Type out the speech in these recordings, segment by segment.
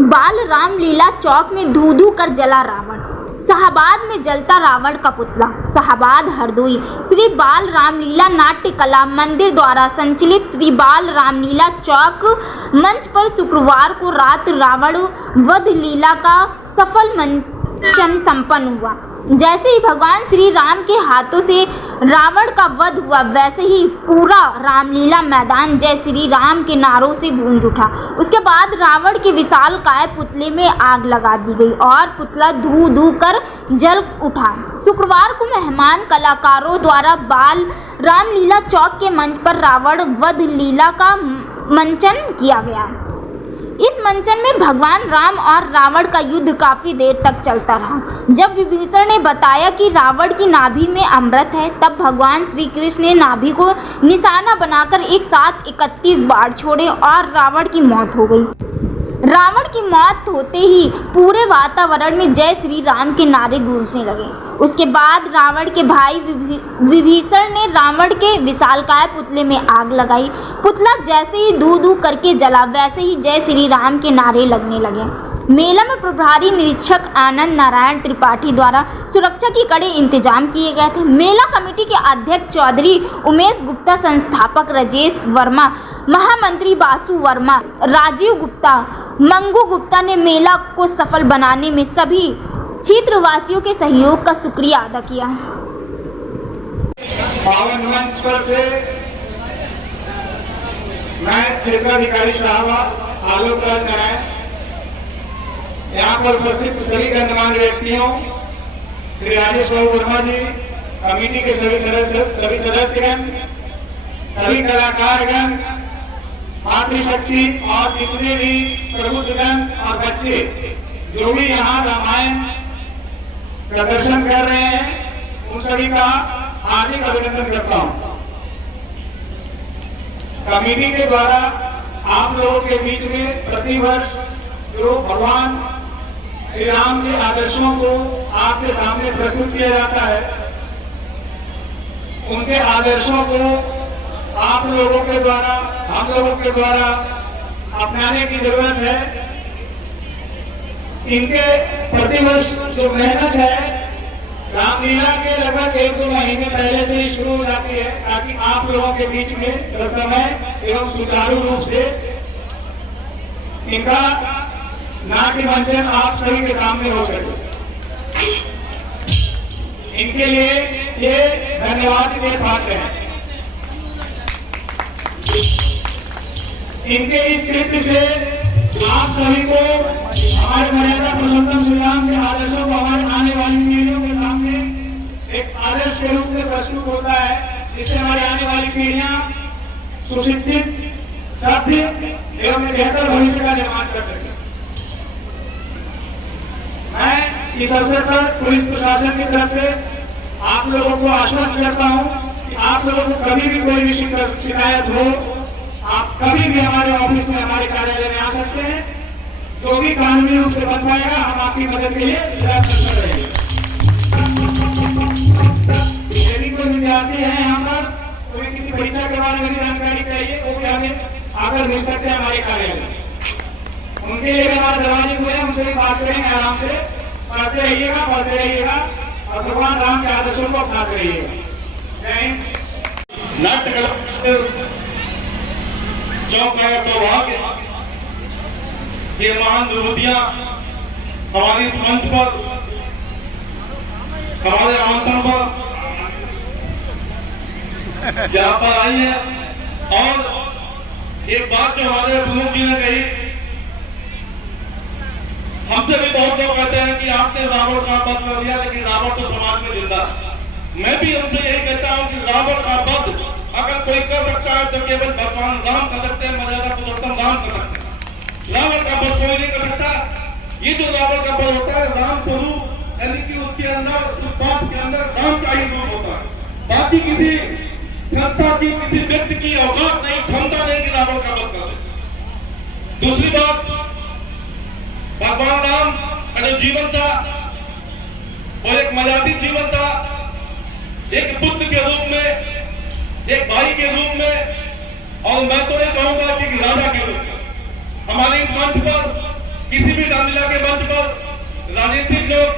बाल रामलीला चौक में धू धू कर जला रावण। शाहाबाद में जलता रावण का पुतला। शाहाबाद हरदोई श्री बाल रामलीला नाट्य कला मंदिर द्वारा संचालित श्री बाल रामलीला चौक मंच पर शुक्रवार को रात रावण वध लीला का सफल मंचन संपन्न हुआ। जैसे ही भगवान श्री राम के हाथों से रावण का वध हुआ, वैसे ही पूरा रामलीला मैदान जय श्री राम के नारों से गूंज उठा। उसके बाद रावण के विशालकाय पुतले में आग लगा दी गई और पुतला धू धू कर जल उठा। शुक्रवार को मेहमान कलाकारों द्वारा बाल रामलीला चौक के मंच पर रावण वध लीला का मंचन किया गया। इस मंचन में भगवान राम और रावण का युद्ध काफी देर तक चलता रहा। जब विभीषण ने बताया कि रावण की नाभि में अमृत है, तब भगवान श्री कृष्ण ने नाभि को निशाना बनाकर एक साथ 31 बार छोड़े और रावण की मौत हो गई। रावण की मौत होते ही पूरे वातावरण में जय श्री राम के नारे गूंजने लगे। उसके बाद रावण के भाई विभीषण ने रावण के विशालकाय पुतले में आग लगाई। पुतला जैसे ही धू धू करके जला, वैसे ही जय श्री राम के नारे लगने लगे। मेला में प्रभारी निरीक्षक आनंद नारायण त्रिपाठी द्वारा सुरक्षा के कड़े इंतजाम किए गए थे। मेला कमेटी के अध्यक्ष चौधरी उमेश गुप्ता, संस्थापक राजेश वर्मा, महामंत्री बासु वर्मा, राजीव गुप्ता, मंगू गुप्ता ने मेला को सफल बनाने में सभी क्षेत्रवासियों के सहयोग का शुक्रिया अदा किया। पावन मंच पर से मैं क्षेत्राधिकारी साहब आलोक राज नारायण, यहाँ पर उपस्थित सभी गणमान्य व्यक्तियों, श्री राजेश बाबू वर्मा जी, कमेटी के सभी सदस्यगण, सभी कलाकारगण, मातृशक्ति और जितने भी प्रबुद्धजन और बच्चे जो भी यहाँ रामायण प्रदर्शन कर रहे हैं, उन सभी का हार्दिक अभिनंदन करता हूँ। कमेटी के द्वारा आप लोगों के बीच में प्रतिवर्ष जो भगवान श्री राम के आदर्शों को आपके सामने प्रस्तुत किया जाता है, उनके आदर्शों को आप लोगों के द्वारा, हम लोगों के द्वारा अपनाने की जरूरत है। इनके प्रतिवर्ष जो मेहनत है, रामलीला के लगभग 1-2 महीने पहले से ही शुरू हो जाती है, ताकि आप लोगों के बीच में ससमय एवं सुचारू रूप से इनका नाट्य मंचन आप सभी के सामने हो सके। इनके लिए ये धन्यवाद के पात्र हैं। इनके इस कृत्य से आप सभी को हमारे मर्यादा पुरुषोत्तम श्री राम के आदर्शों को हमारे आने वाली पीढ़ियों के सामने एक आदर्श के रूप में प्रस्तुत होता है, जिससे हमारी आने वाली पीढ़ियां सुशिक्षित, सभ्य एवं बेहतर भविष्य का निर्माण कर सके। मैं इस अवसर पर पुलिस प्रशासन की तरफ से आप लोगों को आश्वस्त करता हूं कि आप लोगों को कभी भी कोई भी शिकायत हो, आप कभी भी हमारे ऑफिस में, हमारे कार्यालय में आ सकते हैं। जो भी कानूनी रूप से बन पाएगा, हम आपकी मदद के लिए तत्पर रहेंगे। यदि कोई विद्यार्थी है यहाँ पर, कोई किसी परीक्षा के बारे में जानकारी चाहिए, वो भी हमें आकर मिल सकते हैं हमारे कार्यालय। उनके लिए भी हमारे दरवाजे खुले हैं, उनसे भी बात करेंगे आराम से। पढ़ते रहिएगा, पढ़ते रहिएगा और भगवान राम के आदर्शों को अपनाते रहिएगा। जय हिंद। नाट्य कला चौक का सौभाग्य, ये महान विभूतियां हमारे इस मंच पर, हमारे आमंत्रण पर यहाँ पर आई है। और एक बात जो हमारे प्रमुख जी ने कही, हमसे भी बहुत लोग कहते हैं कि आपने रावण का वध कर दिया, लेकिन रावण तो समाज में जिंदा है। मैं भी उनसे यही कहता हूँ कि रावण का वध अगर कोई कर सकता है तो केवल भगवान राम कर सकते हैं, मर्यादा पुरुषोत्तम राम कर सकते हैं। रावण का वध कोई नहीं कर सकता। ये जो रावण का वध होता है, राम स्वरूप यानी कि उसके अंदर, उस बात के अंदर राम का ही रूप होता है। बाकी किसी संस्था की, किसी व्यक्ति की औकात नहीं, क्षमता नहीं कि रावण का वध कर दे। दूसरी बात, भगवान राम का जो जीवन था वो एक मर्यादित जीवन था। एक पुत्र के रूप में, एक भाई के रूप में, और मैं तो ये कहूंगा कि राजा के रूप में हमारे इस मंच पर किसी भी रामलीला के मंच पर राजनीतिक लोग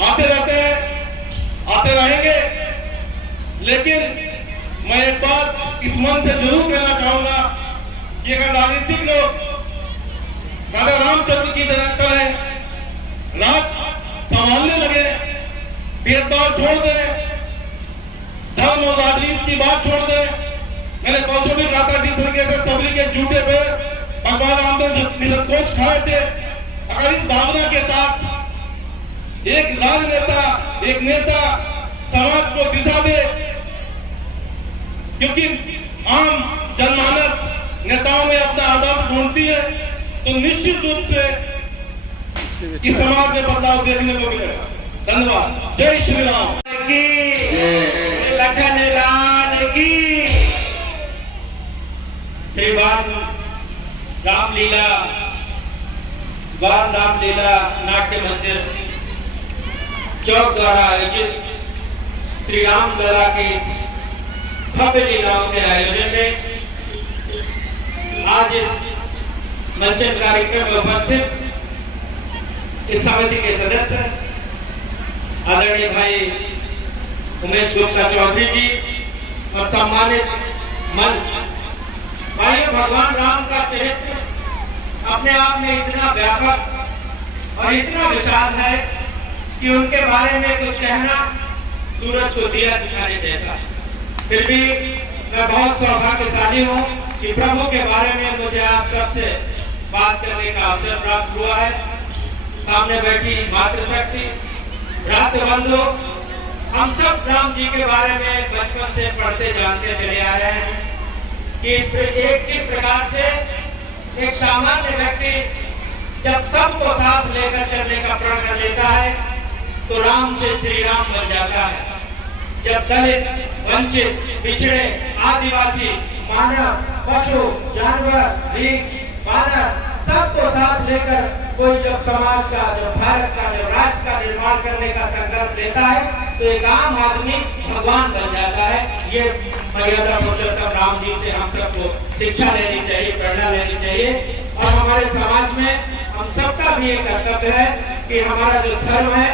आते रहते हैं, आते रहेंगे, लेकिन मैं एक बात इस मन से जरूर कहना चाहूंगा कि अगर राजनीतिक लोग राजा रामचंद्र की तरह करें, राज संभालने लगे, भेदभाव छोड़ दे, धर्म और राजनीति की बात छोड़ दे। मैंने कौशल भी कहा था जिस तरीके से सबरी के जूते पे भगवान रामदेव निरंकुश खड़े थे, अगर इस भावना के साथ एक राजनेता, एक नेता समाज को दिशा दे, क्योंकि आम जनमानस नेताओं में अपना आदर्श ढूंढती है, तो निश्चित रूप से इस समाज में बदलाव देखने को मिलेगा। धन्यवाद। जय श्री राम की, लखन लाल की। श्री बाल रामलीला नाट्य मंदिर चौक द्वारा आयोजित श्री राम लला के इस भव्य लीलाओं के आयोजन में आज इस मंचन कार्यक्रम में उपस्थित इस समिति के सदस्य आदरणीय भाई उमेश गुप्ता चौधरी जी और सम्मानित मंच भाइयों, भगवान राम का चरित्र अपने आप में इतना व्यापक और इतना विशाल है कि उनके बारे में कुछ कहना सूरज को दिया दिखाने जैसा। फिर भी मैं बहुत सौभाग्यशाली हूँ कि प्रभु के बारे में मुझे आप सबसे बात करने का अवसर प्राप्त हुआ है। सामने बैठी मातृशक्ति, भ्रातृ बंधु, हम सब राम जी के बारे में बचपन से पढ़ते जानते चले आ रहे हैं कि किस प्रकार से एक सामान्य व्यक्ति जब सबको साथ लेकर चलने का प्रण कर लेता है तो राम से श्री राम बन जाता है। जब दलित, वंचित, पिछड़े, आदिवासी, मानव, पशु, जानवर, वृक्ष, बानर सबको साथ लेकर कोई जब समाज का, जब भारत का, जब राष्ट्र का निर्माण करने का संकल्प लेता है तो एक आम आदमी भगवान बन जाता है। ये मर्यादा पुरुषोत्तम राम जी से हम सबको शिक्षा लेनी चाहिए, प्रेरणा लेनी चाहिए। और हमारे समाज में हम सबका भी एक कर्तव्य है कि हमारा जो धर्म है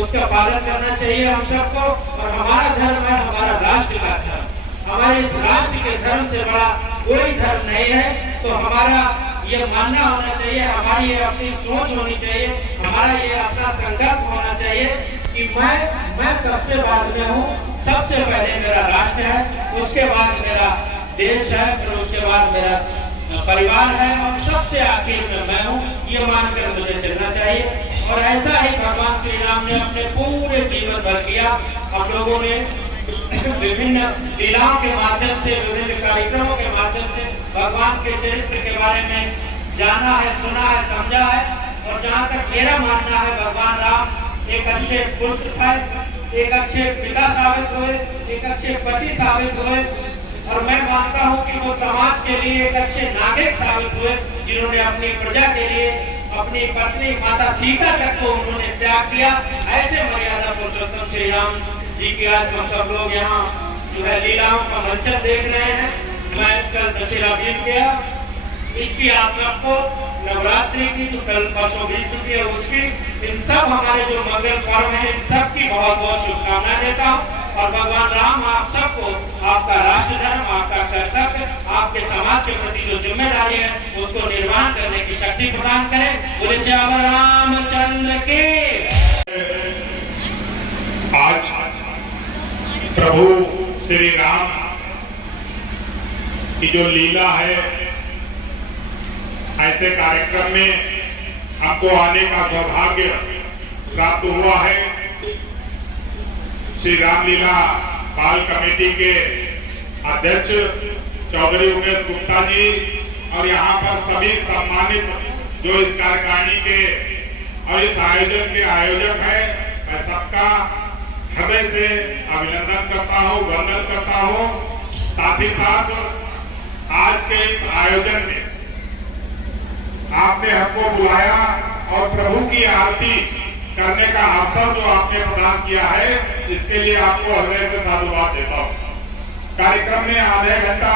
उसका पालन करना चाहिए हम सबको। और हमारा धर्म है हमारा राष्ट्र का धर्म। हमारे इस राष्ट्र के धर्म से बड़ा कोई धर्म नहीं है। तो हमारा ये मानना होना चाहिए, हमारी ये अपनी सोच होनी चाहिए, हमारा ये अपना संकल्प होना चाहिए कि मैं सबसे बाद में हूँ, सबसे पहले मेरा राष्ट्र है, उसके बाद मेरा देश है, फिर उसके बाद मेरा परिवार है और सबसे आखिर में मैं हूँ। ये मानकर मुझे चलना चाहिए। और ऐसा ही भगवान श्री राम ने अपने पूरे जीवन भर किया। हम लोगों ने विभिन्न लीलाओं के माध्यम से, विभिन्न कार्यक्रमों के माध्यम से भगवान के चरित्र के बारे में जाना है, सुना है, समझा है। और जहाँ तक मेरा मानना है, भगवान राम एक अच्छे पुत्र थे, एक अच्छे पिता साबित हुए, एक अच्छे पति साबित हुए। और मैं मानता हूँ कि वो समाज के लिए एक अच्छे नागरिक साबित हुए, जिन्होंने अपनी प्रजा के लिए अपनी पत्नी माता सीता तक को उन्होंने त्याग किया। ऐसे मर्यादा पुरुषोत्तम श्री राम जी की आज हम सब लोग यहाँ जो है लीलाओं का मंचन देख रहे हैं। मैं कल दशहरा बीत गया, इसकी आप सबको नवरात्रि की जो कल परसों बीत चुकी है उसकी, इन सब हमारे जो मंगल पर्व है इन सब की बहुत बहुत शुभकामनाएं देता हूँ। और भगवान राम आप सबको आपका राष्ट्र धर्म, आपका कर्तव्य, आपके समाज के प्रति जो जिम्मेदारी है उसको निर्माण करने की शक्ति प्रदान करें। बोले श्याम रामचंद्र के। आज प्रभु श्री राम की जो लीला है, ऐसे कार्यक्रम में हमको आने का सौभाग्य प्राप्त हुआ है। श्री रामलीला बाल कमेटी के अध्यक्ष चौधरी उमेश गुप्ता जी और यहाँ पर सभी सम्मानित जो इस कार्यकारिणी के और इस आयोजन के आयोजक है, मैं सबका हृदय से अभिनंदन करता हूँ, वंदन करता हूँ। साथ ही साथ आज के इस आयोजन में आपने हमको बुलाया और प्रभु की आरती करने का अवसर जो आपने प्रदान किया है, इसके लिए आपको हृदय से साधुवाद देता हूँ। कार्यक्रम में आधे घंटा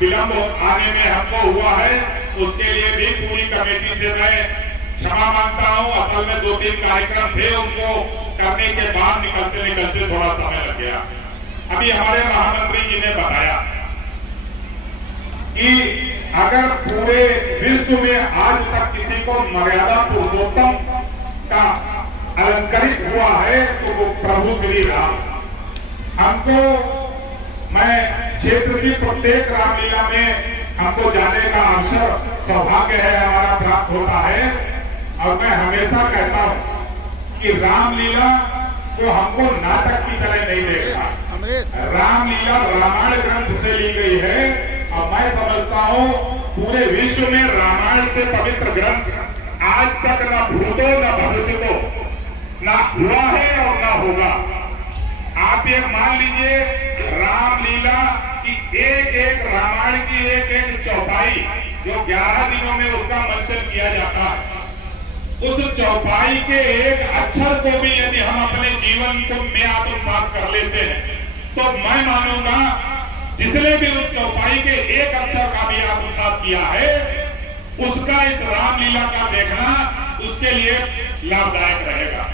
विलंब आने में हमको हुआ है, उसके लिए भी पूरी कमेटी से मैं क्षमा मांगता हूं। असल में 2-3 कार्यक्रम थे, उनको करने के बाद निकलते निकलते थोड़ा समय लग गया। अभी हमारे महामंत्री जी ने बताया कि अगर पूरे विश्व में आज तक किसी को मर्यादा पुरुषोत्तम का अलंकृत हुआ है तो वो प्रभु श्री राम। हमको मैं क्षेत्र की प्रत्येक रामलीला में हमको जाने का अवसर सौभाग्य है हमारा प्राप्त होता है। और मैं हमेशा कहता हूं कि रामलीला को हमको नाटक की तरह नहीं देखना। रामलीला रामायण ग्रंथ से ली गई है और मैं समझता हूं पूरे विश्व में रामायण से पवित्र ग्रंथ आज तक न भूतो न भविष्यतो ना हुआ है और ना होगा। आप ये मान लीजिए रामलीला की एक एक रामायण की एक एक चौपाई जो 11 दिनों में उसका मंचन किया जाता है, उस चौपाई के एक अक्षर को भी यदि हम अपने जीवन को में आत्मसात कर लेते हैं तो मैं मानूंगा जिसने भी उस चौपाई के एक अक्षर का भी आत्मसात किया है उसका इस रामलीला का देखना उसके लिए लाभदायक रहेगा।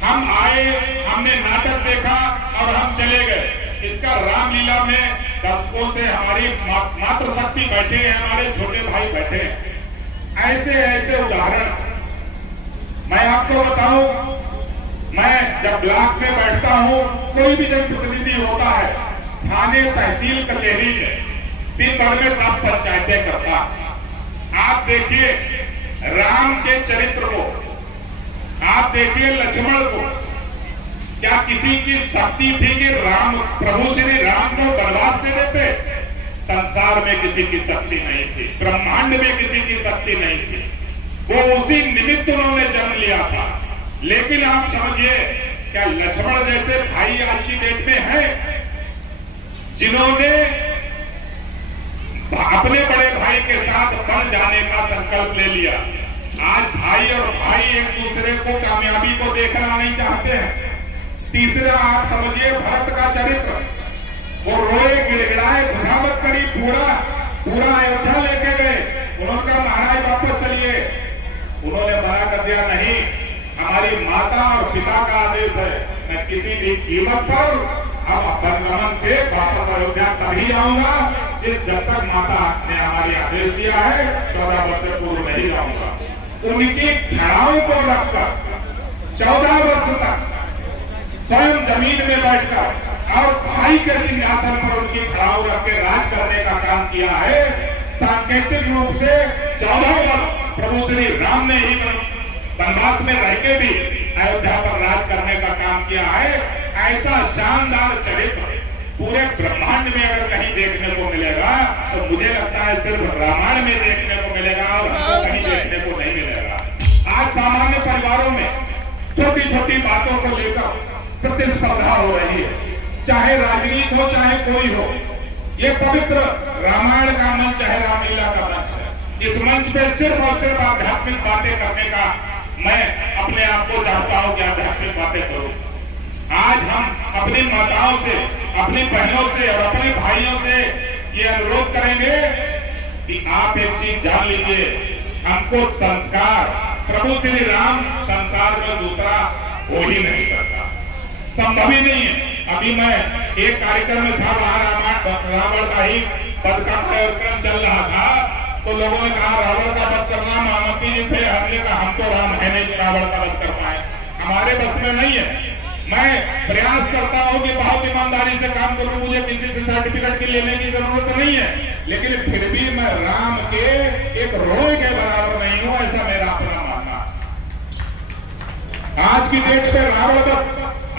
हम आए, हमने नाटक देखा और हम चले गए। इसका रामलीला में दर्शकों से हमारी मातृशक्ति बैठे हैं, हमारे छोटे भाई बैठे हैं। ऐसे ऐसे उदाहरण मैं आपको बताऊं, मैं जब ब्लॉक में बैठता हूं, कोई भी जनप्रतिनिधि होता है थाने तहसील कचहरी में दिन भर में 10 पंचायतें करता। आप देखिए राम के चरित्र को, आप देखिए लक्ष्मण को, क्या किसी की शक्ति थी कि राम प्रभु श्री राम को वनवास दे देते? संसार में किसी की शक्ति नहीं थी, ब्रह्मांड में किसी की शक्ति नहीं थी। वो उसी निमित्त उन्होंने जन्म लिया था। लेकिन आप समझिए क्या लक्ष्मण जैसे भाई आज की डेट में है जिन्होंने अपने बड़े भाई के साथ बन जाने का संकल्प ले लिया। आज भाई और भाई एक दूसरे को कामयाबी को देखना नहीं चाहते हैं। तीसरा आप समझिए भरत का चरित्र, वो रोए गिड़गिड़ाए खुशामद करी, पूरा अयोध्या लेके गए। उन्होंने कहा महाराज वापस चलिए। उन्होंने मना कर दिया, नहीं, हमारी माता और पिता का आदेश है, मैं किसी भी कीमत पर अब बनगमन से वापस अयोध्या तभी आऊंगा जब तक माता ने हमारी आदेश दिया है, 14 वर्ष से पूर्व नहीं जाऊंगा। उनकी खड़ाओं को रखकर 14 वर्ष तक स्वयं जमीन में बैठकर और भाई के सिंहासन पर उनकी खड़ाओं रख के राज करने का काम किया है। सांकेतिक रूप से 14 वर्ष प्रभु श्री राम ने ही वनवास में रह के भी अयोध्या पर राज करने का काम किया है। ऐसा शानदार चरित्र पूरे ब्रह्मांड में अगर कहीं देखने को मिलेगा तो मुझे लगता है सिर्फ रामायण में देखने को मिलेगा और हमको कहीं देखने को नहीं मिलेगा। आज सामान्य परिवारों में छोटी छोटी बातों को लेकर प्रतिस्पर्धा हो रही है, चाहे राजनीति हो चाहे कोई हो। ये पवित्र रामायण का मंच है, रामलीला का मंच है। इस मंच पे सिर्फ और सिर्फ आध्यात्मिक बातें करने का मैं अपने आप को चाहता हूं कि आध्यात्मिक बातें करूं। आज हम अपनी माताओं से, अपनी बहनों से और अपने भाइयों से ये अनुरोध करेंगे कि आप एक चीज जान लीजिए, हमको संस्कार प्रभु श्री राम संसार में दूसरा हो ही नहीं सकता, संभव ही नहीं है। अभी मैं एक कार्यक्रम में था, वहां रावण का ही वध का कार्यक्रम चल रहा था, तो लोगों ने कहा रावण का वध करना महामंत्री जी थे। हमने कहा हम तो राम है नहीं कि रावण का वध कर पाए, हमारे बस में नहीं है। मैं प्रयास करता हूं कि बहुत ईमानदारी से काम करूं, मुझे किसी से सर्टिफिकेट की लेने की जरूरत नहीं है, लेकिन फिर भी मैं राम के एक रोए के बराबर नहीं हूं, ऐसा मेरा अपना मानना। आज की डेट पे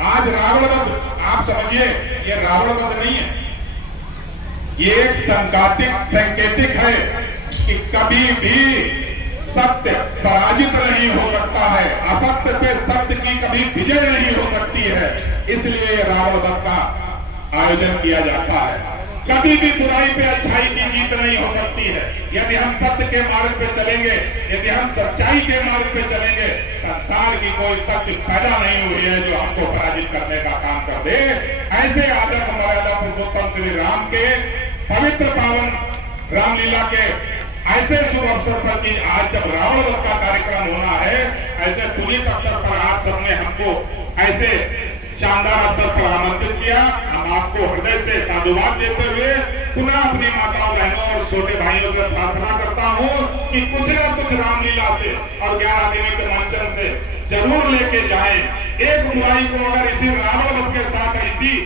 आज रावण वध आप समझिए ये रावण वध नहीं है, ये एक संकेतिक है कि कभी भी सत्य पराजित नहीं हो सकता है, असत्य पे सत्य की कभी विजय नहीं हो सकती है। इसलिए रावण वध का आयोजन किया जाता है। कभी भी बुराई पे अच्छाई की जीत नहीं हो सकती है। यदि हम सत्य के मार्ग पे चलेंगे, यदि हम सच्चाई के मार्ग पे चलेंगे, संसार की कोई शक्ति पैदा नहीं हुई है जो हमको पराजित करने का काम कर दे। ऐसे आदर्श मर्यादा पुरुषोत्तम श्री राम के पवित्र पावन रामलीला के ऐसे शुभ अवसर पर कि आज जब रावण वध का कार्यक्रम होना है, ऐसे पुनीत अवसर पर आप सबने हमको ऐसे शानदार अवसर पर आमंत्रित किया। हम आपको हृदय से साधुवाद देते हुए पुनः अपनी माताओं बहनों और छोटे भाइयों से प्रार्थना करता हूँ कि कुछ न कुछ रामलीला से और 11 दिनों के मंचन से जरूर लेके जाएं। एक बुराई को अगर इसी रावण वध के साथ इसी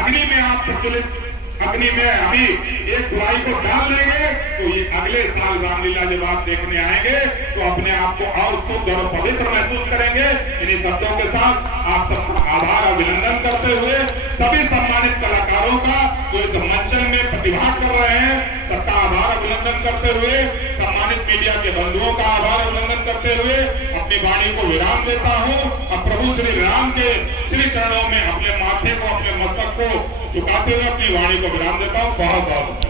अग्नि में आप प्रचलित अग्नि में अभी एक बुराई को डाल देंगे तो ये अगले साल रामलीला जब आप देखने आएंगे तो अपने आप को और शुद्ध और पवित्र महसूस करेंगे। इन्हीं शब्दों के साथ आप सबका आभार अभिनंदन करते हुए सभी सम्मानित कलाकारों का जो इस मंचन में प्रतिभाग कर रहे हैं सबका आभार अभिनंदन करते हुए, सम्मानित मीडिया के बंधुओं का आभार अभिनंदन करते हुए अपनी वाणी को विराम देता हूँ और प्रभु श्री राम के श्री चरणों में अपने माथे को अपने मस्तक को झुकाते हुए अपनी वाणी को विराम देता हूँ। बहुत बहुत